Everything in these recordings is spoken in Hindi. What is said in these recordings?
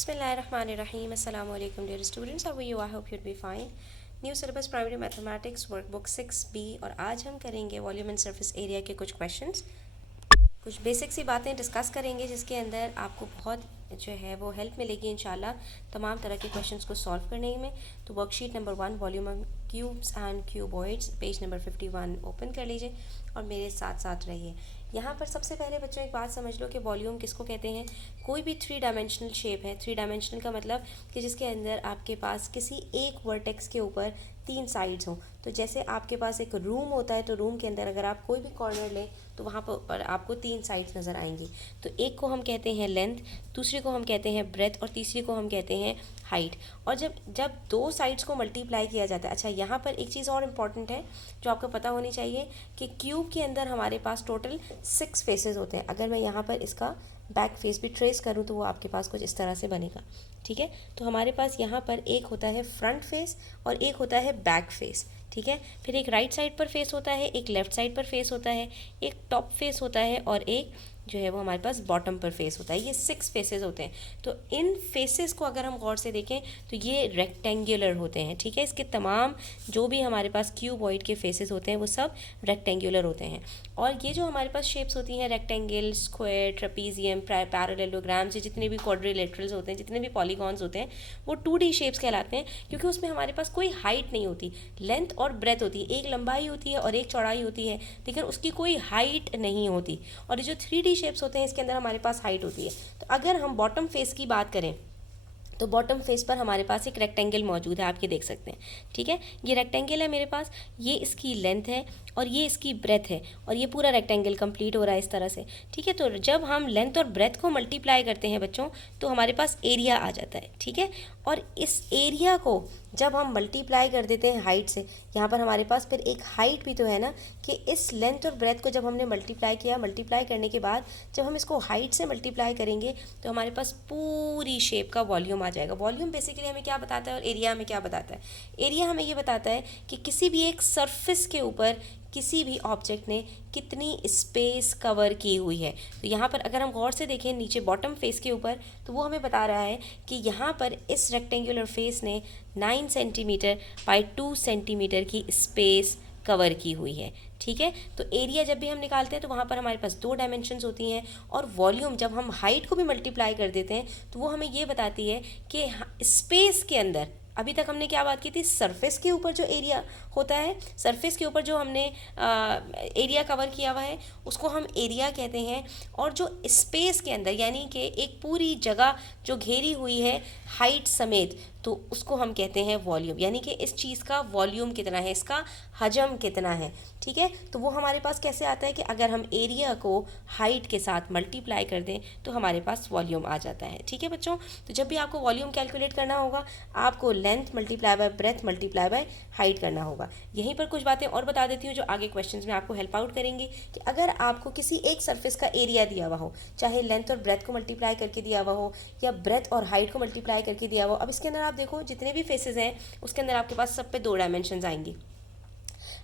Bismillahirrahmanirrahim. Assalamu alaikum dear students. How are you? I hope you'll be fine. New syllabus primary mathematics workbook 6B और आज हम करेंगे वॉल्यूम एंड सरफेस एरिया के कुछ क्वेश्चंस, कुछ बेसिक सी बातें डिस्कस करेंगे जिसके अंदर आपको बहुत जो है वो हेल्प मिलेगी इंशाल्लाह तमाम तरह के क्वेश्चंस को सॉल्व करने में। तो worksheet number 1 volume cubes and cuboids page number 51 open कर लीजिए और मेरे साथ साथ रहिए। यहाँ पर सबसे पहले बच्चों एक बात समझ लो कि वॉल्यूम किसको कहते हैं। कोई भी 3 डायमेंशनल शेप है, 3 डायमेंशनल का मतलब कि जिसके अंदर आपके पास किसी एक वर्टेक्स के ऊपर 3 साइड्स हों। तो जैसे आपके पास एक रूम होता है तो रूम के अंदर अगर आप कोई भी कॉर्नर लें तो वहाँ पर आपको 3 साइड्स नज़र आएंगी। तो एक को हम कहते हैं लेंथ, दूसरे को हम कहते हैं ब्रेथ और तीसरी को हम कहते हैं हाइट। और जब जब 2 साइड्स को मल्टीप्लाई किया जाता है, अच्छा यहाँ पर एक चीज़ और इम्पॉर्टेंट है जो आपको पता होनी चाहिए कि क्यूब के अंदर हमारे पास टोटल 6 फेसेस होते हैं। अगर मैं यहाँ पर इसका बैक फेस भी ट्रेस करूँ तो वो आपके पास कुछ इस तरह से बनेगा, ठीक है। तो हमारे पास यहाँ पर एक होता है फ्रंट फेस और एक होता है बैक फेस, ठीक है। फिर एक राइट साइड पर फेस होता है, एक लेफ़्ट साइड पर फेस होता है, एक टॉप फेस होता है और एक जो है वो हमारे पास बॉटम पर फेस होता है। ये 6 फेसेस होते हैं। तो इन फेसेस को अगर हम गौर से देखें तो ये रेक्टेंगुलर होते हैं, ठीक है। इसके तमाम जो भी हमारे पास क्यूबॉइड के फेसेस होते हैं वो सब रेक्टेंगुलर होते हैं। और ये जो हमारे पास शेप्स होती हैं रेक्टेंगल, स्क्वायर, ट्रेपीजियम, पैरेललोग्राम्स, जितने भी क्वाड्रिलेटरल्स होते हैं, जितने भी पॉलीगॉन्स होते हैं वो 2D शेप्स कहलाते हैं क्योंकि उसमें हमारे पास कोई हाइट नहीं होती। लेंथ और ब्रेथ होती है, एक लंबाई होती है और एक चौड़ाई होती है, लेकिन उसकी कोई हाइट नहीं होती। और ये जो 3D शेप्स होते हैं इसके अंदर हमारे पास हाइट होती है। तो अगर हम बॉटम फेस की बात करें तो बॉटम फेस पर हमारे पास एक रेक्टेंगल मौजूद है, आप ये देख सकते हैं, ठीक है। ये रेक्टेंगल है मेरे पास, ये इसकी लेंथ है और ये इसकी ब्रेथ है और ये पूरा रेक्टेंगल कंप्लीट हो रहा है इस तरह से, ठीक है। तो जब हम लेंथ और ब्रेथ को मल्टीप्लाई करते हैं बच्चों तो हमारे पास एरिया आ जाता है, ठीक है। और इस एरिया को जब हम मल्टीप्लाई कर देते हैं हाइट से, यहाँ पर हमारे पास फिर एक हाइट भी तो है ना कि इस लेंथ और ब्रेथ को जब हमने मल्टीप्लाई किया, मल्टीप्लाई करने के बाद जब हम इसको हाइट से मल्टीप्लाई करेंगे तो हमारे पास पूरी शेप का वॉल्यूम आ जाएगा। वॉल्यूम बेसिकली हमें क्या बताता है और एरिया हमें क्या बताता है? एरिया हमें ये बताता है कि किसी भी एक सरफेस के ऊपर किसी भी ऑब्जेक्ट ने कितनी स्पेस कवर की हुई है। तो यहाँ पर अगर हम गौर से देखें नीचे बॉटम फेस के ऊपर तो वो हमें बता रहा है कि यहाँ पर इस रेक्टेंगुलर फेस ने 9 सेंटीमीटर बाई 2 सेंटीमीटर की स्पेस कवर की हुई है, ठीक है। तो एरिया जब भी हम निकालते हैं तो वहाँ पर हमारे पास 2 डायमेंशंस होती हैं और वॉल्यूम जब हम हाइट को भी मल्टीप्लाई कर देते हैं तो वो हमें ये बताती है कि स्पेस के अंदर, अभी तक हमने क्या बात की थी, सरफेस के ऊपर जो एरिया होता है, सरफेस के ऊपर जो हमने एरिया कवर किया हुआ है उसको हम एरिया कहते हैं। और जो स्पेस के अंदर यानी कि एक पूरी जगह जो घेरी हुई है हाइट समेत तो उसको हम कहते हैं वॉल्यूम, यानी कि इस चीज़ का वॉल्यूम कितना है, इसका हजम कितना है, ठीक है। तो वो हमारे पास कैसे आता है कि अगर हम एरिया को हाइट के साथ मल्टीप्लाई कर दें तो हमारे पास वॉल्यूम आ जाता है, ठीक है बच्चों। तो जब भी आपको वॉल्यूम कैलकुलेट करना होगा आपको length multiply by breadth multiply by height करना होगा। यहीं पर कुछ बातें और बता देती हूँ जो आगे क्वेश्चंस में आपको हेल्प आउट करेंगी कि अगर आपको किसी एक सरफेस का एरिया दिया हुआ हो, चाहे लेंथ और ब्रेथ को मल्टीप्लाई करके दिया हुआ हो या ब्रेथ और हाइट को मल्टीप्लाई करके दिया हुआ हो। अब इसके अंदर आप देखो जितने भी फेसेस हैं उसके अंदर आपके पास सब पे 2 डायमेंशंस आएंगी।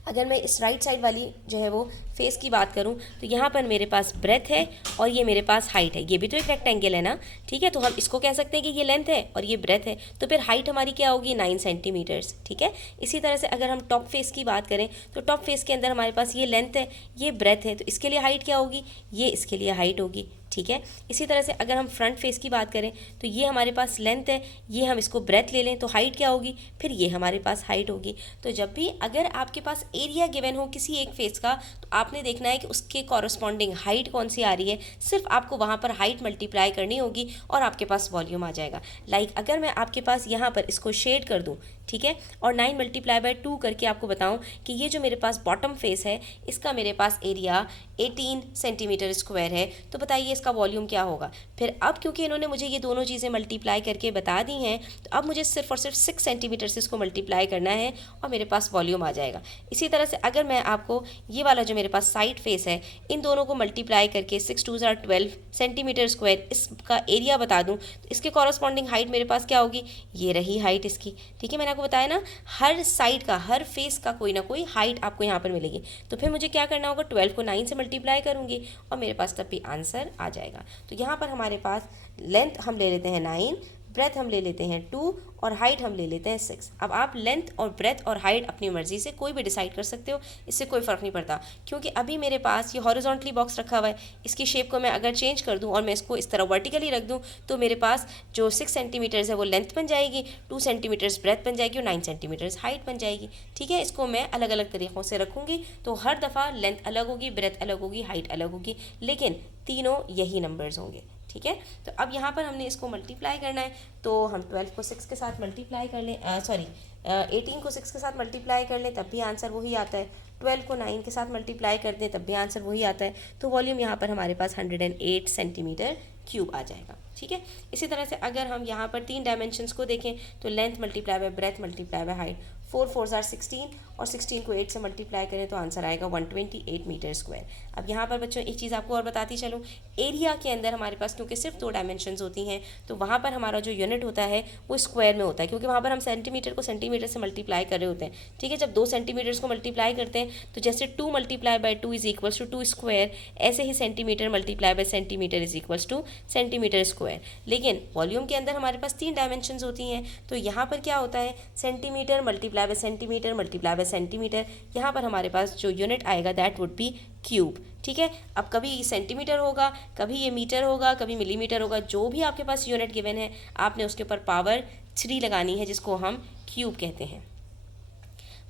अगर मैं इस राइट साइड वाली जो है वो फेस की बात करूं तो यहाँ पर मेरे पास ब्रेथ है और ये मेरे पास हाइट है, ये भी तो एक रेक्टेंगल है ना, ठीक है। तो हम इसको कह सकते हैं कि ये लेंथ है और ये ब्रेथ है, तो फिर हाइट हमारी क्या होगी 9 सेंटीमीटर्स, ठीक है। इसी तरह से अगर हम टॉप फेस की बात करें तो टॉप फेस के अंदर हमारे पास ये लेंथ है, ये ब्रेथ है, तो इसके लिए हाइट क्या होगी, ये इसके लिए हाइट होगी, ठीक है। इसी तरह से अगर हम फ्रंट फेस की बात करें तो ये हमारे पास लेंथ है, ये हम इसको ब्रेथ ले लें तो हाइट क्या होगी, फिर ये हमारे पास हाइट होगी। तो जब भी अगर आपके पास एरिया गिवन हो किसी एक फेस का तो आपने देखना है कि उसके कॉरस्पॉन्डिंग हाइट कौन सी आ रही है, सिर्फ आपको वहाँ पर हाइट मल्टीप्लाई करनी होगी और आपके पास वॉल्यूम आ जाएगा। लाइक अगर मैं आपके पास यहाँ पर इसको शेड कर दूँ, ठीक है, और 9 मल्टीप्लाई बाय 2 करके आपको बताऊं कि ये जो मेरे पास बॉटम फेस है इसका मेरे पास एरिया 18 सेंटीमीटर स्क्वायर है, तो बताइए इसका वॉल्यूम क्या होगा। फिर अब क्योंकि इन्होंने मुझे ये दोनों चीज़ें मल्टीप्लाई करके बता दी हैं तो अब मुझे सिर्फ और सिर्फ 6 सेंटीमीटर से इसको मल्टीप्लाई करना है और मेरे पास वॉल्यूम आ जाएगा। इसी तरह से अगर मैं आपको ये वाला जो मेरे पास साइड फेस है इन दोनों को मल्टीप्लाई करके 6 2 12 सेंटीमीटर स्क्वायर इसका एरिया बता दूँ तो इसके कॉरस्पॉन्डिंग हाइट मेरे पास क्या होगी, ये रही हाइट इसकी, ठीक है। मैंने आपको बताया ना हर साइड का, हर फेस का कोई ना कोई हाइट आपको यहाँ पर मिलेगी। तो फिर मुझे क्या करना होगा, 12 को 9 से मल्टीप्लाई करूँगी और मेरे पास तब भी आंसर आ जाएगा। तो यहाँ पर हमारे पास लेंथ हम ले लेते हैं 9, ब्रेथ हम ले लेते हैं 2 और हाइट हम ले लेते हैं 6। अब आप लेंथ और ब्रेथ और हाइट अपनी मर्जी से कोई भी डिसाइड कर सकते हो, इससे कोई फ़र्क नहीं पड़ता, क्योंकि अभी मेरे पास ये हॉरिजॉन्टली बॉक्स रखा हुआ है। इसकी शेप को मैं अगर चेंज कर दूँ और मैं इसको इस तरह वर्टिकली रख दूँ तो मेरे पास जो 6 सेंटीमीटर्स है वो लेंथ बन जाएगी, 2 सेंटीमीटर्स ब्रेथ बन जाएगी और 9 सेंटीमीटर्स हाइट बन जाएगी। ठीक है, इसको मैं अलग अलग तरीक़ों से रखूँगी तो हर दफ़ा लेंथ अलग होगी, ब्रेथ अलग होगी, हाइट अलग होगी, लेकिन तीनों यही नंबर्स होंगे। ठीक है, तो अब यहाँ पर हमने इसको मल्टीप्लाई करना है, तो हम 12 को 6 के साथ मल्टीप्लाई कर लें, 18 को 6 के साथ मल्टीप्लाई कर लें तब भी आंसर वही आता है। 12 को 9 के साथ मल्टीप्लाई कर दें तब भी आंसर वही आता है। तो वॉल्यूम यहाँ पर हमारे पास 108 सेंटीमीटर क्यूब आ जाएगा। ठीक है, इसी तरह से अगर हम यहाँ पर 3 डायमेंशंस को देखें तो length multiply by breadth multiply by height, 4 4 jar 16 और 16 को 8 से मल्टीप्लाई करें तो आंसर आएगा 128 मीटर स्क्वायर। अब यहाँ पर बच्चों एक चीज़ आपको और बताती चलूँ, एरिया के अंदर हमारे पास क्योंकि सिर्फ 2 डायमेंशंस होती हैं तो वहाँ पर हमारा जो यूनिट होता है वो स्क्वायर में होता है, क्योंकि वहाँ पर हम सेंटीमीटर को सेंटीमीटर से मल्टीप्लाई कर रहे होते हैं। ठीक है, जब 2 सेंटीमीटर्स को मल्टीप्लाई करते हैं तो जैसे 2 multiply by 2 is equals to 2 square, ऐसे ही centimetre multiply by centimetre is equals to centimetre square. लेकिन वॉल्यूम के अंदर हमारे पास 3 डायमेंशंस होती हैं, तो यहाँ पर क्या होता है, centimetre multiply by centimetre multiply by centimetre, यहाँ पर हमारे पास जो यूनिट आएगा दैट वुड बी क्यूब। ठीक है, अब कभी सेंटीमीटर होगा, कभी ये मीटर होगा, कभी मिलीमीटर होगा, जो भी आपके पास यूनिट गिवन है आपने उसके ऊपर पावर 3 लगानी है, जिसको हम क्यूब कहते हैं।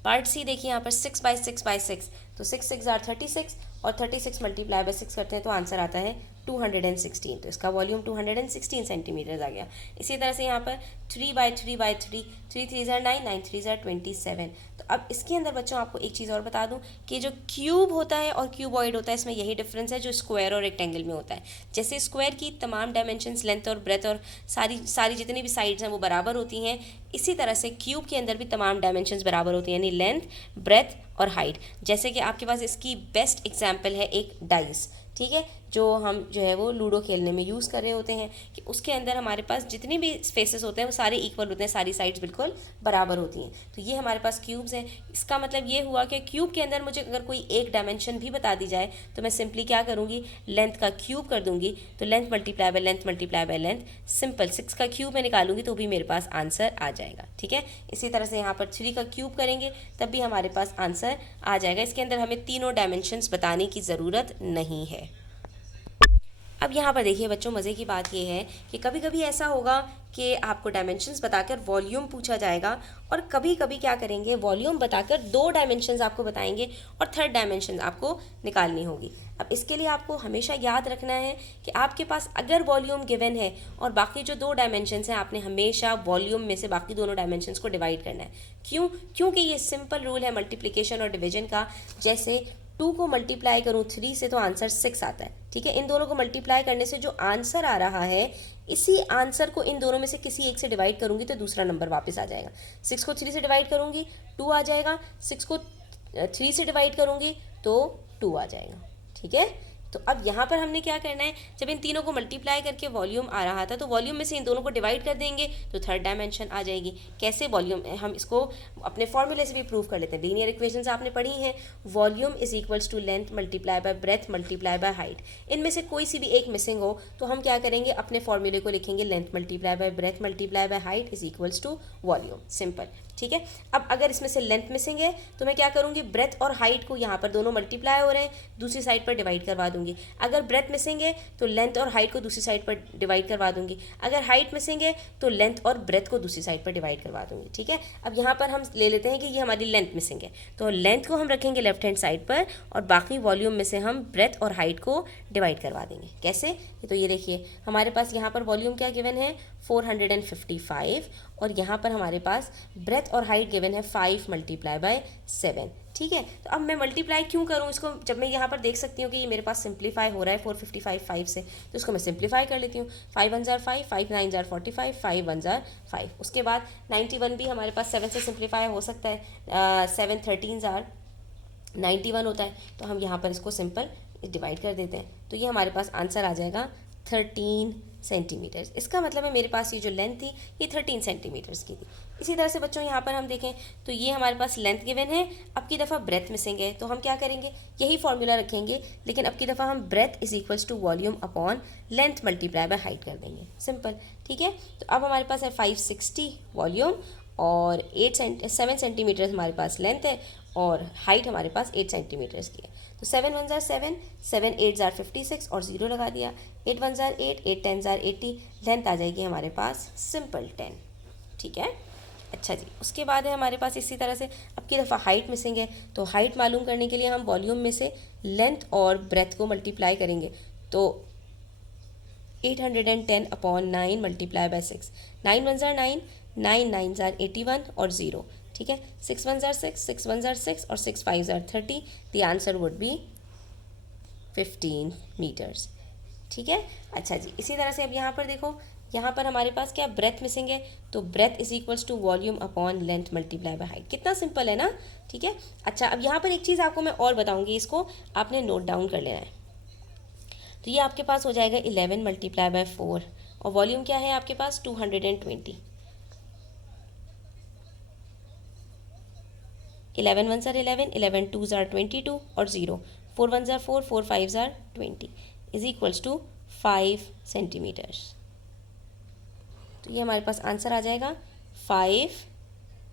पार्ट सी देखिए यहाँ पर 6 बाई 6 बाई 6, तो 6 6 आर 36 और 36 मल्टीप्लाई बाय 6 करते हैं तो आंसर आता है 216, तो इसका वॉल्यूम 216 सेंटीमीटर आ गया। इसी तरह से यहाँ पर 3 बाई 3 बाई 3, 3 3 ज़ार 9, 9 3 ज़ार 27। तो अब इसके अंदर बच्चों आपको एक चीज़ और बता दूं कि जो क्यूब होता है और क्यूबॉइड होता है इसमें यही डिफरेंस है जो स्क्वायर और रेक्टेंगल में होता है। जैसे स्क्वायर की तमाम डायमेंशंस लेंथ और ब्रेथ और सारी जितनी भी साइड्स हैं वो बराबर होती हैं, इसी तरह से क्यूब के अंदर भी तमाम डायमेंशंस बराबर होती हैं, यानी लेंथ, ब्रेथ और हाइट। जैसे कि आपके पास इसकी बेस्ट एग्जाम्पल है एक डाइस, ठीक है, जो हम जो है वो लूडो खेलने में यूज़ कर रहे होते हैं, कि उसके अंदर हमारे पास जितने भी स्पेसेस होते हैं वो सारे इक्वल होते हैं, सारी साइड्स बिल्कुल बराबर होती हैं। तो ये हमारे पास क्यूब्स हैं। इसका मतलब ये हुआ कि क्यूब के अंदर मुझे अगर कोई एक डायमेंशन भी बता दी जाए तो मैं सिंपली क्या करूँगी, लेंथ का क्यूब कर दूँगी, तो length multiply by length multiply by length, simple 6 का क्यूब मैं निकालूंगी तो भी मेरे पास आंसर आ जाएगा। ठीक है, इसी तरह से यहाँ पर 3 का क्यूब करेंगे तब भी हमारे पास आंसर आ जाएगा। इसके अंदर हमें तीनों डायमेंशंस बताने की ज़रूरत नहीं है। अब यहाँ पर देखिए बच्चों, मज़े की बात ये है कि कभी कभी ऐसा होगा कि आपको डायमेंशंस बताकर वॉल्यूम पूछा जाएगा, और कभी कभी क्या करेंगे, वॉल्यूम बताकर 2 डायमेंशंस आपको बताएंगे और 3rd डायमेंशन आपको निकालनी होगी। अब इसके लिए आपको हमेशा याद रखना है कि आपके पास अगर वॉल्यूम गिवन है और बाकी जो 2 डायमेंशंस हैं, आपने हमेशा वॉल्यूम में से बाकी दोनों डायमेंशंस को डिवाइड करना है। क्यों? क्योंकि ये सिंपल रूल है मल्टीप्लिकेशन और डिवीजन का। जैसे 2 को मल्टीप्लाई करूँ 3 से तो आंसर 6 आता है। ठीक है, इन दोनों को मल्टीप्लाई करने से जो आंसर आ रहा है, इसी आंसर को इन दोनों में से किसी एक से डिवाइड करूँगी तो दूसरा नंबर वापस आ जाएगा। 6 को 3 से डिवाइड करूँगी 2 आ जाएगा, 6 को 3 से डिवाइड करूँगी तो 2 आ जाएगा। ठीक है, तो अब यहाँ पर हमने क्या करना है, जब इन तीनों को मल्टीप्लाई करके वॉल्यूम आ रहा था तो वॉल्यूम में से इन दोनों को डिवाइड कर देंगे तो 3rd डायमेंशन आ जाएगी। कैसे वॉल्यूम, हम इसको अपने फॉर्मूले से भी प्रूव कर लेते हैं। लीनियर इक्वेशंस आपने पढ़ी हैं, volume is equals to length multiply by breadth multiply by height. इनमें से कोई सी भी एक मिसिंग हो तो हम क्या करेंगे, अपने फॉर्मूले को लिखेंगे length multiply by breadth multiply by height is equals to volume, simple. ठीक है, अब अगर इसमें से लेंथ मिसिंग है तो मैं क्या करूँगी, ब्रेथ और हाइट को यहाँ पर दोनों मल्टीप्लाई हो रहे हैं, दूसरी साइड पर डिवाइड करवा दूंगी। अगर ब्रेथ मिसिंग है तो लेंथ और हाइट को दूसरी साइड पर डिवाइड करवा दूंगी। अगर हाइट मिसिंग है तो लेंथ और ब्रेथ को दूसरी साइड पर डिवाइड करवा दूंगी। ठीक है, अब यहाँ पर हम ले लेते हैं कि ये हमारी लेंथ मिसिंग है, तो लेंथ को हम रखेंगे लेफ्ट हैंड साइड पर और बाकी वॉल्यूम में से हम ब्रेथ और हाइट को डिवाइड करवा देंगे। कैसे, तो ये देखिए हमारे पास यहाँ पर वॉल्यूम क्या गिवन है, 455, और यहाँ पर हमारे पास ब्रेथ और हाइट गिवन है 5 मल्टीप्लाई बाय 7। ठीक है, तो अब मैं मल्टीप्लाई क्यों करूँ इसको, जब मैं यहाँ पर देख सकती हूँ कि ये मेरे पास सिंप्लीफाई हो रहा है 455 5 से, तो इसको मैं सिंप्लीफाई कर लेती हूँ। 5 1 ज़ार 5, 5 9 ज़ार 45, 5 1 ज़ार 5। उसके बाद 91 भी हमारे पास 7 से सिंप्लीफाई हो सकता है, 7 13 ज़ार 91 होता है, तो हम यहाँ पर इसको सिंपल डिवाइड कर देते हैं, तो ये हमारे पास आंसर आ जाएगा 13 सेंटीमीटर्स। इसका मतलब है मेरे पास ये जो लेंथ थी ये 13 सेंटीमीटर्स की थी। इसी तरह से बच्चों यहाँ पर हम देखें तो ये हमारे पास लेंथ गिवन है, अब की दफ़ा ब्रेथ मिसिंग है, तो हम क्या करेंगे, यही फॉर्मूला रखेंगे, लेकिन अब की दफ़ा हम breadth is equals to volume upon length multiply by height कर देंगे, सिंपल। ठीक है, तो अब हमारे पास है 560 वॉल्यूम और 7 सेंटीमीटर्स हमारे पास लेंथ है और हाइट हमारे पास 8 सेंटीमीटर्स की है। तो 7 1 ज़ार 7, 7 8 ज़ार 56 और 0 लगा दिया, 8 1 ज़ार 8, 8 10 ज़ार 80, लेंथ आ जाएगी हमारे पास सिंपल 10। ठीक है, अच्छा जी, उसके बाद है हमारे पास इसी तरह से अब की दफ़ा हाइट मिसिंग है, तो हाइट मालूम करने के लिए हम वॉल्यूम में से लेंथ और ब्रेथ को मल्टीप्लाई करेंगे, तो 810 अपॉन 9 मल्टीप्लाई बाय 6, 9 1 ज़ार 9, 9 9 ज़ार 81 और 0। ठीक है, 6 1 ज़ार 6, 6 1 ज़ार 6 और 6 5 ज़ार 30, the answer would be 15 metres. ठीक है, अच्छा जी, इसी तरह से अब यहाँ पर देखो, यहाँ पर हमारे पास क्या ब्रेथ मिसिंग है, तो breadth is equals to volume upon length multiply by height. कितना सिंपल है ना। ठीक है, अच्छा अब यहाँ पर एक चीज़ आपको मैं और बताऊँगी, इसको आपने नोट डाउन कर लेना है। तो ये आपके पास हो जाएगा 11 मल्टीप्लाई बाय 4 और वॉल्यूम क्या है आपके पास 220। 11 1 ज़ार 11, 11 2 ज़ार 22 और 0, 4 1 ज़ार 4, 4 5 ज़ार 20 इज इक्वल्स टू 5 सेंटीमीटर्स। तो ये हमारे पास आंसर आ जाएगा 5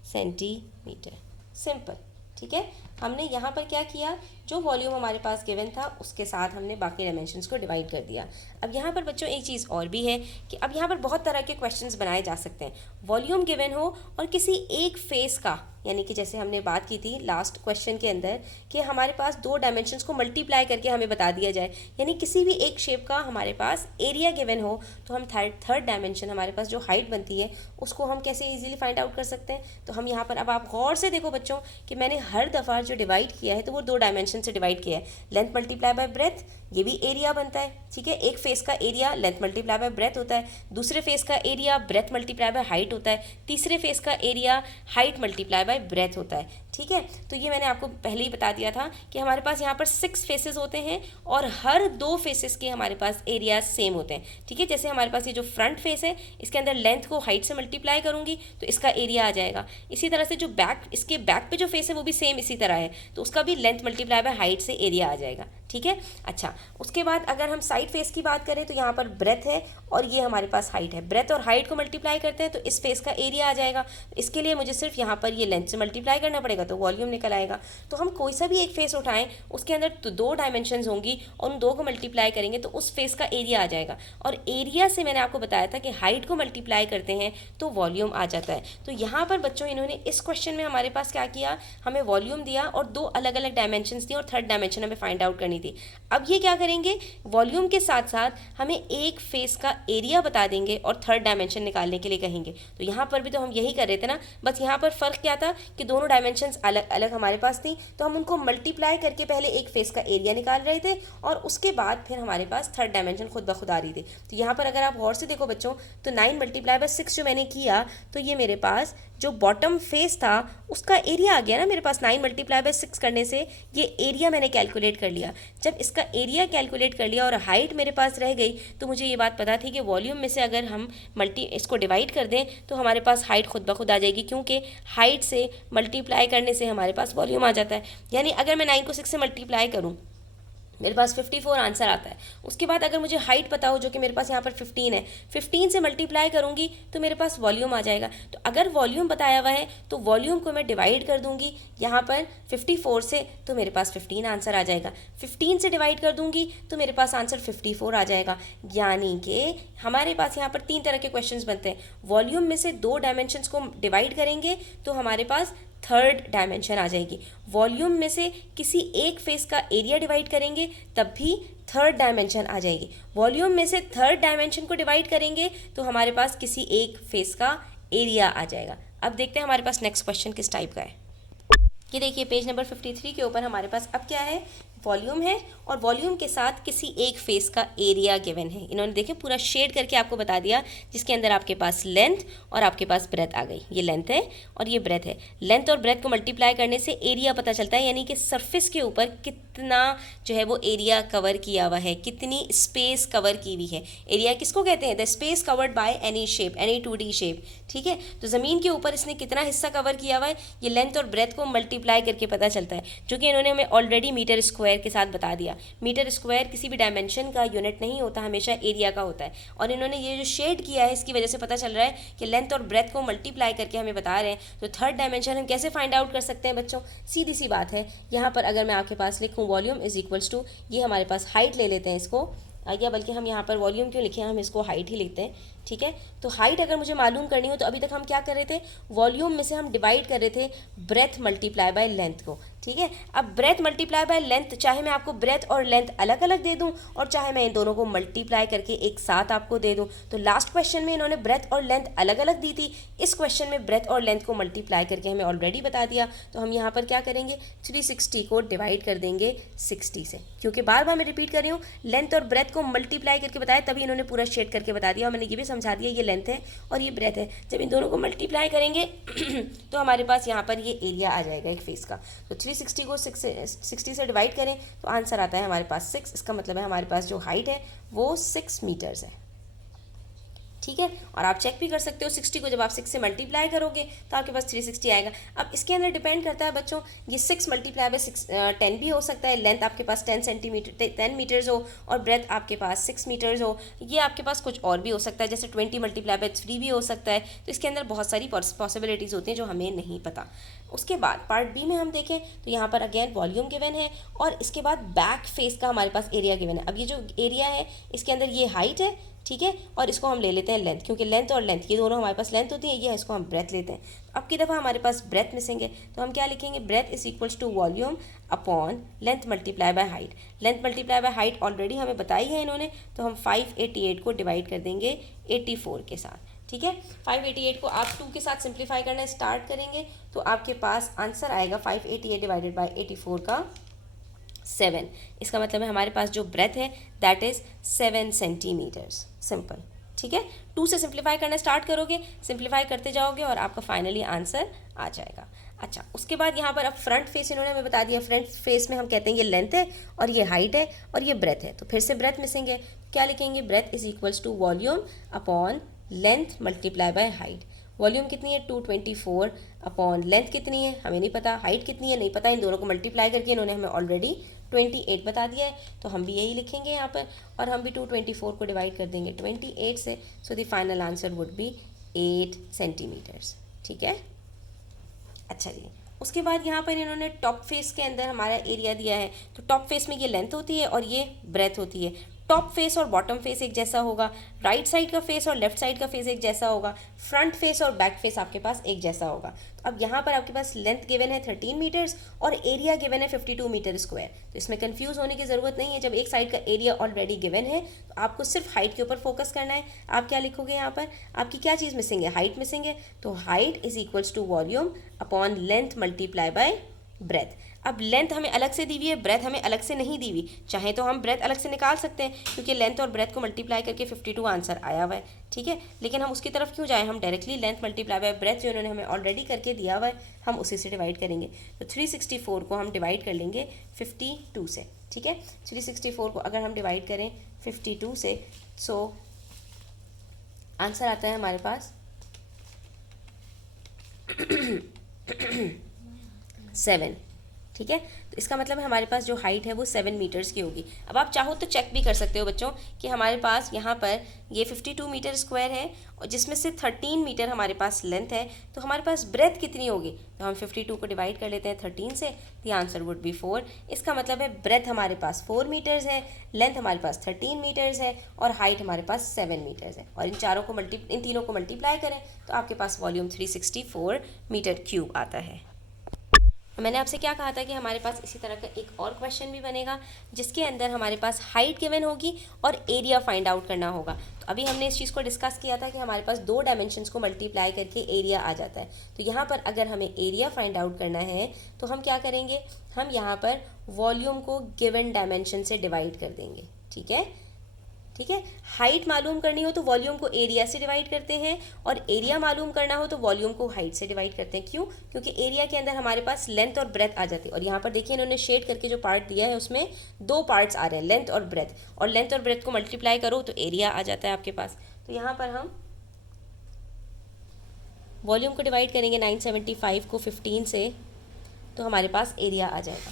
सेंटीमीटर, सिंपल। ठीक है, हमने यहाँ पर क्या किया, जो वॉल्यूम हमारे पास गिवन था उसके साथ हमने बाकी डायमेंशंस को डिवाइड कर दिया। अब यहाँ पर बच्चों एक चीज़ और भी है कि अब यहाँ पर बहुत तरह के क्वेश्चंस बनाए जा सकते हैं। वॉल्यूम गिवन हो और किसी एक फेस का, यानी कि जैसे हमने बात की थी लास्ट क्वेश्चन के अंदर कि हमारे पास दो डायमेंशंस को मल्टीप्लाई करके हमें बता दिया जाए, यानी किसी भी एक शेप का हमारे पास एरिया गिवन हो, तो हम थर्ड डायमेंशन हमारे पास जो हाइट बनती है उसको हम कैसे इजीली फाइंड आउट कर सकते हैं। तो हम यहाँ पर अब आप गौर से देखो बच्चों कि मैंने हर दफ़ा जो डिवाइड किया है तो वो दो डायमेंशन से डिवाइड किया है, लेंथ मल्टीप्लाई बाय ब्रेथ, ये भी एरिया बनता है। ठीक है, एक फेस का area length multiply by breath होता है, दूसरे फेस का area breath multiply by height होता है, तीसरे फेस का area height multiply by breath होता है। ठीक है, तो ये मैंने आपको पहले ही बता दिया था कि हमारे पास यहाँ पर 6 फेसेस होते हैं और हर 2 फेसेस के हमारे पास एरिया सेम होते हैं। ठीक है, जैसे हमारे पास ये जो फ्रंट फेस है इसके अंदर लेंथ को हाइट से मल्टीप्लाई करूँगी तो इसका एरिया आ जाएगा। इसी तरह से जो बैक, इसके बैक पे जो फेस है वो भी सेम इसी तरह है, तो उसका भी लेंथ मल्टीप्लाई बाय हाइट से एरिया आ जाएगा। ठीक है, अच्छा उसके बाद अगर हम साइड फेस की बात करें तो यहाँ पर ब्रेथ है और ये हमारे पास हाइट है, ब्रेथ और हाइट को मल्टीप्लाई करते हैं तो इस फेस का एरिया आ जाएगा। इसके लिए मुझे सिर्फ यहाँ पर ये लेंथ से मल्टीप्लाई करना पड़ेगा तो वॉल्यूम निकल आएगा। तो हम कोई सा भी एक फेस उठाएं उसके अंदर तो 2 डायमेंशंस होंगी और उन 2 को मल्टीप्लाई करेंगे तो उस फेस का एरिया आ जाएगा। और एरिया से मैंने आपको बताया था कि हाइट को मल्टीप्लाई करते हैं तो वॉल्यूम आ जाता है। तो यहाँ पर बच्चों इन्होंने इस क्वेश्चन में हमारे पास क्या किया, हमें वॉल्यूम दिया और 2 अलग अलग डायमेंशंस दी और थर्ड डायमेंशन हमें फाइंड आउट करनी थी। अब ये क्या करेंगे, वॉल्यूम के साथ साथ हमें एक फेस का एरिया बता देंगे और थर्ड डायमेंशन निकालने के लिए कहेंगे। तो यहाँ पर भी तो हम यही कर रहे थे ना, बस यहाँ पर फ़र्क क्या था कि दोनों डायमेंशंस अलग अलग हमारे पास थी, तो हम उनको मल्टीप्लाई करके पहले एक फेस का एरिया निकाल रहे थे और उसके बाद फिर हमारे पास थर्ड डायमेंशन खुद ब खुद आ रही थी। तो यहाँ पर अगर आप गौर से देखो बच्चों तो 9 मल्टीप्लाई बाय 6 जो मैंने किया तो ये मेरे पास जो बॉटम फेस था उसका एरिया आ गया ना मेरे पास। 9 मल्टीप्लाई बाय 6 करने से ये एरिया मैंने कैलकुलेट कर लिया। जब इसका एरिया कैलकुलेट कर लिया और हाइट मेरे पास रह गई तो मुझे ये बात पता थी कि वॉल्यूम में से अगर हम इसको डिवाइड कर दें तो हमारे पास हाइट खुद ब खुद आ जाएगी, क्योंकि हाइट से मल्टीप्लाई करने से हमारे पास वॉल्यूम आ जाता है। यानी अगर मैं 9 को 6 से मल्टीप्लाई करूँ मेरे पास 54 आंसर आता है। उसके बाद अगर मुझे हाइट पता हो जो कि मेरे पास यहाँ पर 15 है, 15 से मल्टीप्लाई करूँगी तो मेरे पास वॉल्यूम आ जाएगा। तो अगर वॉल्यूम बताया हुआ है तो वॉल्यूम को मैं डिवाइड कर दूँगी यहाँ पर 54 से तो मेरे पास 15 आंसर आ जाएगा। 15 से डिवाइड कर दूँगी तो मेरे पास आंसर 54 आ जाएगा। यानी कि हमारे पास यहाँ पर 3 तरह के क्वेश्चन बनते हैं। वॉल्यूम में से 2 डायमेंशंस को डिवाइड करेंगे तो हमारे पास थर्ड डायमेंशन आ जाएगी। वॉल्यूम में से किसी एक फेस का एरिया डिवाइड करेंगे तब भी थर्ड डायमेंशन आ जाएगी। वॉल्यूम में से थर्ड डायमेंशन को डिवाइड करेंगे तो हमारे पास किसी एक फेस का एरिया आ जाएगा। अब देखते हैं हमारे पास नेक्स्ट क्वेश्चन किस टाइप का है। ये देखिए पेज नंबर 53 के ऊपर हमारे पास अब क्या है, वॉल्यूम है और वॉल्यूम के साथ किसी एक फेस का एरिया गिवन है। इन्होंने देखे पूरा शेड करके आपको बता दिया, जिसके अंदर आपके पास लेंथ और आपके पास ब्रेथ आ गई। ये लेंथ है और ये ब्रेथ है। लेंथ और ब्रेथ को मल्टीप्लाई करने से एरिया पता चलता है, यानी कि सरफेस के ऊपर कितना जो है वो एरिया कवर किया हुआ है, कितनी स्पेस कवर की हुई है। एरिया किसको कहते हैं? The space covered by any shape, any 2D shape. ठीक है, तो ज़मीन के ऊपर इसने कितना हिस्सा कवर किया हुआ है, ये लेंथ और ब्रेथ को मल्टीप्लाई करके पता चलता है, जो कि इन्होंने हमें ऑलरेडी मीटर स्क्वायर के साथ बता दिया। मीटर स्क्वायर किसी भी डायमेंशन का यूनिट नहीं होता, हमेशा एरिया का होता है। और इन्होंने ये जो शेड किया है, इसकी वजह से पता चल रहा है कि लेंथ और ब्रेथ को मल्टीप्लाई करके हमें बता रहे हैं। तो थर्ड डायमेंशन हम कैसे फाइंड आउट कर सकते हैं बच्चों? सीधी सी बात है, यहाँ पर अगर मैं आपके पास लिखूँ वॉल्यूम इज इक्वल्स टू, ये हमारे पास हाइट ले लेते हैं इसको, या बल्कि हम यहाँ पर वॉल्यूम क्यों लिखे हैं, हम इसको हाइट ही लिखते हैं। ठीक है, तो हाइट अगर मुझे मालूम करनी हो तो अभी तक हम क्या कर रहे थे, वॉल्यूम में से हम डिवाइड कर रहे थे ब्रेथ मल्टीप्लाई बाय लेंथ को। ठीक है, अब ब्रेथ मल्टीप्लाई बाय लेंथ, चाहे मैं आपको ब्रेथ और लेंथ अलग अलग दे दूं और चाहे मैं इन दोनों को मल्टीप्लाई करके एक साथ आपको दे दूं। तो लास्ट क्वेश्चन में इन्होंने ब्रेथ और लेंथ अलग अलग दी थी, इस क्वेश्चन में ब्रेथ और लेंथ को मल्टीप्लाई करके हमें ऑलरेडी बता दिया। तो हम यहाँ पर क्या करेंगे, 360 को डिवाइड कर देंगे 60 से, क्योंकि बार बार मैं रिपीट कर रही हूँ, लेंथ और ब्रेथ को मल्टीप्लाई करके बताया तभी इन्होंने पूरा शेड करके बता दिया। और मैंने ये भी समझा दिया, ये लेंथ है और ये ब्रेथ है, जब इन दोनों को मल्टीप्लाई करेंगे तो हमारे पास यहाँ पर ये एरिया आ जाएगा एक फेस का। तो 360 को 60 से डिवाइड करें तो आंसर आता है हमारे पास 6। इसका मतलब है हमारे पास जो हाइट है वो 6 मीटर्स है। ठीक है, और आप चेक भी कर सकते हो, 60 को जब आप 6 से मल्टीप्लाई करोगे तो आपके पास 360 आएगा। अब इसके अंदर डिपेंड करता है बच्चों, ये 6 मल्टीप्लाई बाय 10 भी हो सकता है। लेंथ आपके पास 10 मीटर्स हो और ब्रेथ आपके पास 6 मीटर्स हो। ये आपके पास कुछ और भी हो सकता है, जैसे 20 मल्टीप्लाई बाय 3 भी हो सकता है। तो इसके अंदर बहुत सारी पॉसिबिलिटीज़ होती हैं जो हमें नहीं पता। उसके बाद पार्ट बी में हम देखें तो यहाँ पर अगेन वॉल्यूम गिवन है और इसके बाद बैक फेस का हमारे पास एरिया गिवन है। अब ये जो एरिया है इसके अंदर ये हाइट है, ठीक है, और इसको हम ले लेते हैं लेंथ, क्योंकि लेंथ और लेंथ ये दोनों हमारे पास लेंथ होती है, ये इसको हम ब्रेथ लेते हैं। तो अब की दफ़ा हमारे पास ब्रेथ मिसिंग है, तो हम क्या लिखेंगे, breadth is equals to volume upon length multiply by height. Length multiply by height already हमें बताई है इन्होंने, तो हम 588 को डिवाइड कर देंगे 84 के साथ। ठीक है, 588 को आप 2 के साथ सिंप्लीफाई करना स्टार्ट करेंगे तो आपके पास आंसर आएगा 588 डिवाइडेड बाय 84 का 7। इसका मतलब है हमारे पास जो ब्रेथ है दैट इज़ 7 सेंटीमीटर्स। सिंपल। ठीक है, 2 से सिंप्लीफाई करना स्टार्ट करोगे, सिंप्लीफाई करते जाओगे और आपका फाइनली आंसर आ जाएगा। अच्छा, उसके बाद यहाँ पर अब फ्रंट फेस इन्होंने हमें बता दिया। फ्रंट फेस में हम कहते हैं ये लेंथ है और ये हाइट है और ये ब्रेथ है, तो फिर से ब्रेथ मिसिंग है। क्या लिखेंगे, breadth is equals to volume upon length multiply by height. Volume कितनी है 224 अपॉन लेंथ कितनी है हमें नहीं पता, हाइट कितनी है नहीं पता, इन दोनों को मल्टीप्लाई करके इन्होंने हमें ऑलरेडी 28 बता दिया है, तो हम भी यही लिखेंगे यहाँ पर और हम भी 224 को डिवाइड कर देंगे 28 से। So the final answer would be 8 centimetres. ठीक है, अच्छा जी। उसके बाद यहाँ पर इन्होंने टॉप फेस के अंदर हमारा एरिया दिया है, तो टॉप फेस में ये लेंथ होती है और ये ब्रेथ होती है। टॉप फेस और बॉटम फेस एक जैसा होगा, राइट साइड का फेस और लेफ्ट साइड का फेस एक जैसा होगा, फ्रंट फेस और बैक फेस आपके पास एक जैसा होगा। तो अब यहाँ पर आपके पास लेंथ गिवन है 13 मीटर्स और एरिया गिवन है 52 मीटर स्क्वायर। तो इसमें कंफ्यूज होने की ज़रूरत नहीं है, जब एक साइड का एरिया ऑलरेडी गिवन है तो आपको सिर्फ हाइट के ऊपर फोकस करना है। आप क्या लिखोगे यहाँ पर, आपकी क्या चीज़ मिसिंग है, हाइट मिसिंग है, तो height is equals to volume upon length multiply by breadth. अब लेंथ हमें अलग से दी हुई है, ब्रेथ हमें अलग से नहीं दी हुई, चाहे तो हम ब्रेथ अलग से निकाल सकते हैं क्योंकि लेंथ और ब्रेथ को मल्टीप्लाई करके 52 आंसर आया हुआ है। ठीक है, लेकिन हम उसकी तरफ क्यों जाएं, हम directly length multiply by breath जो इन्होंने हमें ऑलरेडी करके दिया हुआ है हम उसी से डिवाइड करेंगे। तो 364 को हम डिवाइड कर लेंगे 52 से। ठीक है, 364 को अगर हम डिवाइड करें 52 से, सो आंसर आता है हमारे पास 7। ठीक है, तो इसका मतलब है हमारे पास जो हाइट है वो 7 मीटर्स की होगी। अब आप चाहो तो चेक भी कर सकते हो बच्चों कि हमारे पास यहाँ पर ये 52 मीटर स्क्वायर है और जिसमें से 13 मीटर हमारे पास लेंथ है, तो हमारे पास ब्रेथ कितनी होगी, तो हम 52 को डिवाइड कर लेते हैं 13 से, द आंसर वुड बी 4। इसका मतलब है ब्रेथ हमारे पास 4 मीटर्स है, लेंथ हमारे पास 13 मीटर्स है और हाइट हमारे पास 7 मीटर्स है। और इन तीनों को मल्टीप्लाई करें तो आपके पास वॉल्यूम 364 मीटर क्यूब आता है। मैंने आपसे क्या कहा था कि हमारे पास इसी तरह का एक और क्वेश्चन भी बनेगा जिसके अंदर हमारे पास हाइट गिवन होगी और एरिया फाइंड आउट करना होगा। तो अभी हमने इस चीज़ को डिस्कस किया था कि हमारे पास 2 डायमेंशंस को मल्टीप्लाई करके एरिया आ जाता है। तो यहाँ पर अगर हमें एरिया फाइंड आउट करना है तो हम क्या करेंगे, हम यहाँ पर वॉल्यूम को गिवन डायमेंशन से डिवाइड कर देंगे। ठीक है, ठीक है। हाइट मालूम करनी हो तो वॉल्यूम को एरिया से डिवाइड करते हैं, और एरिया मालूम करना हो तो वॉल्यूम को हाइट से डिवाइड करते हैं। क्यों? क्योंकि एरिया के अंदर हमारे पास लेंथ और ब्रेथ आ जाती है। और यहाँ पर देखिए इन्होंने शेड करके जो पार्ट दिया है उसमें 2 पार्ट्स आ रहे हैं, लेंथ और ब्रेथ, और लेंथ और ब्रेथ को मल्टीप्लाई करो तो एरिया आ जाता है आपके पास। तो यहाँ पर हम वॉल्यूम को डिवाइड करेंगे 975 को 15 से, तो हमारे पास एरिया आ जाएगा।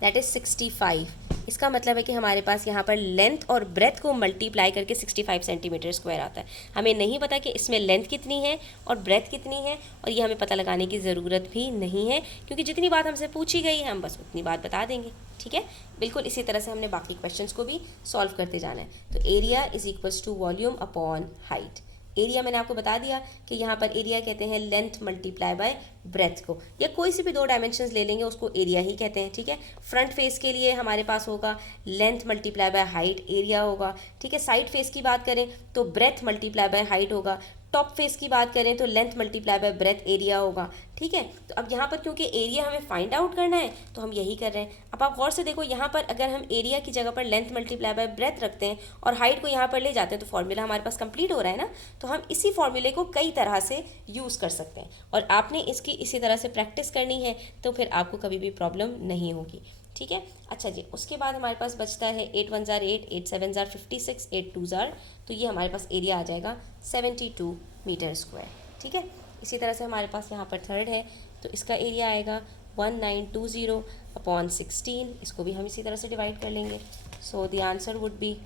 That is 65। इसका मतलब है कि हमारे पास यहाँ पर लेंथ और ब्रेथ को मल्टीप्लाई करके 65 सेंटीमीटर स्क्वायर आता है। हमें नहीं पता कि इसमें लेंथ कितनी है और ब्रेथ कितनी है, और ये हमें पता लगाने की ज़रूरत भी नहीं है, क्योंकि जितनी बात हमसे पूछी गई है हम बस उतनी बात बता देंगे। ठीक है, बिल्कुल इसी तरह से हमने बाकी क्वेश्चंस को भी सॉल्व करते जाना है। तो area is equals to volume upon height. Area मैंने आपको बता दिया कि यहाँ पर एरिया कहते हैं लेंथ मल्टीप्लाई बाय ब्रेथ को, या कोई से भी 2 डायमेंशंस ले लेंगे उसको एरिया ही कहते हैं। ठीक है, फ्रंट फेस के लिए हमारे पास होगा length multiply by height, area होगा। ठीक है, साइड फेस की बात करें तो ब्रेथ मल्टीप्लाई बाय हाइट होगा। टॉप फेस की बात करें तो length multiply by breath area होगा। ठीक है, तो अब यहाँ पर क्योंकि एरिया हमें फाइंड आउट करना है तो हम यही कर रहे हैं। अब आप गौर से देखो, यहाँ पर अगर हम एरिया की जगह पर लेंथ मल्टीप्लाई बाय ब्रेथ रखते हैं और हाइट को यहाँ पर ले जाते हैं तो फॉर्मूला हमारे पास कंप्लीट हो रहा है ना। तो हम इसी फॉर्मूले को कई तरह से यूज़ कर सकते हैं, और आपने इसकी इसी तरह से प्रैक्टिस करनी है तो फिर आपको कभी भी प्रॉब्लम नहीं होगी। ठीक है, अच्छा जी, उसके बाद हमारे पास बचता है 8 1 जार 8, 8 7 जार 56, 8 2 जार, तो ये हमारे पास एरिया आ जाएगा 72 मीटर स्क्वायर। ठीक है, इसी तरह से हमारे पास यहाँ पर थर्ड है, तो इसका एरिया आएगा 1920 अपॉन 16। इसको भी हम इसी तरह से डिवाइड कर लेंगे। So the answer would B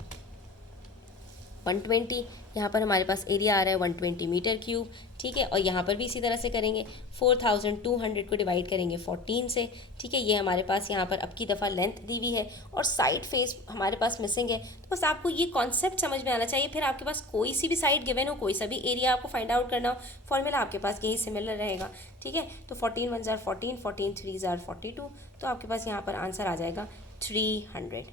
120। यहाँ पर हमारे पास एरिया आ रहा है 120 मीटर क्यूब। ठीक है, और यहाँ पर भी इसी तरह से करेंगे। 4200 को डिवाइड करेंगे 14 से। ठीक है, ये हमारे पास यहाँ पर अब की दफ़ा लेंथ दी हुई है और साइड फेस हमारे पास मिसिंग है। तो बस आपको ये कॉन्सेप्ट समझ में आना चाहिए। फिर आपके पास कोई सी भी साइड गिवन हो, कोई सा भी एरिया आपको फाइंड आउट करना हो, फॉर्मूला आपके पास यही सिमिलर रहेगा। ठीक है, तो 14 1 जार 14, 14 3 जार 42, तो आपके पास यहाँ पर आंसर आ जाएगा 300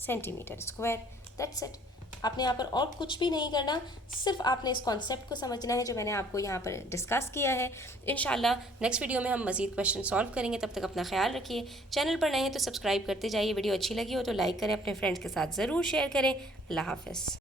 सेंटीमीटर स्क्वायर। That's it. आपने यहाँ पर और कुछ भी नहीं करना, सिर्फ आपने इस कॉन्सेप्ट को समझना है जो मैंने आपको यहाँ पर डिस्कस किया है। इंशाल्लाह नेक्स्ट वीडियो में हम मज़ीद क्वेश्चन सॉल्व करेंगे। तब तक अपना ख्याल रखिए। चैनल पर नए हैं तो सब्सक्राइब करते जाइए। वीडियो अच्छी लगी हो तो लाइक करें, अपने फ्रेंड्स के साथ ज़रूर शेयर करें। अल्लाह हाफ़िज़।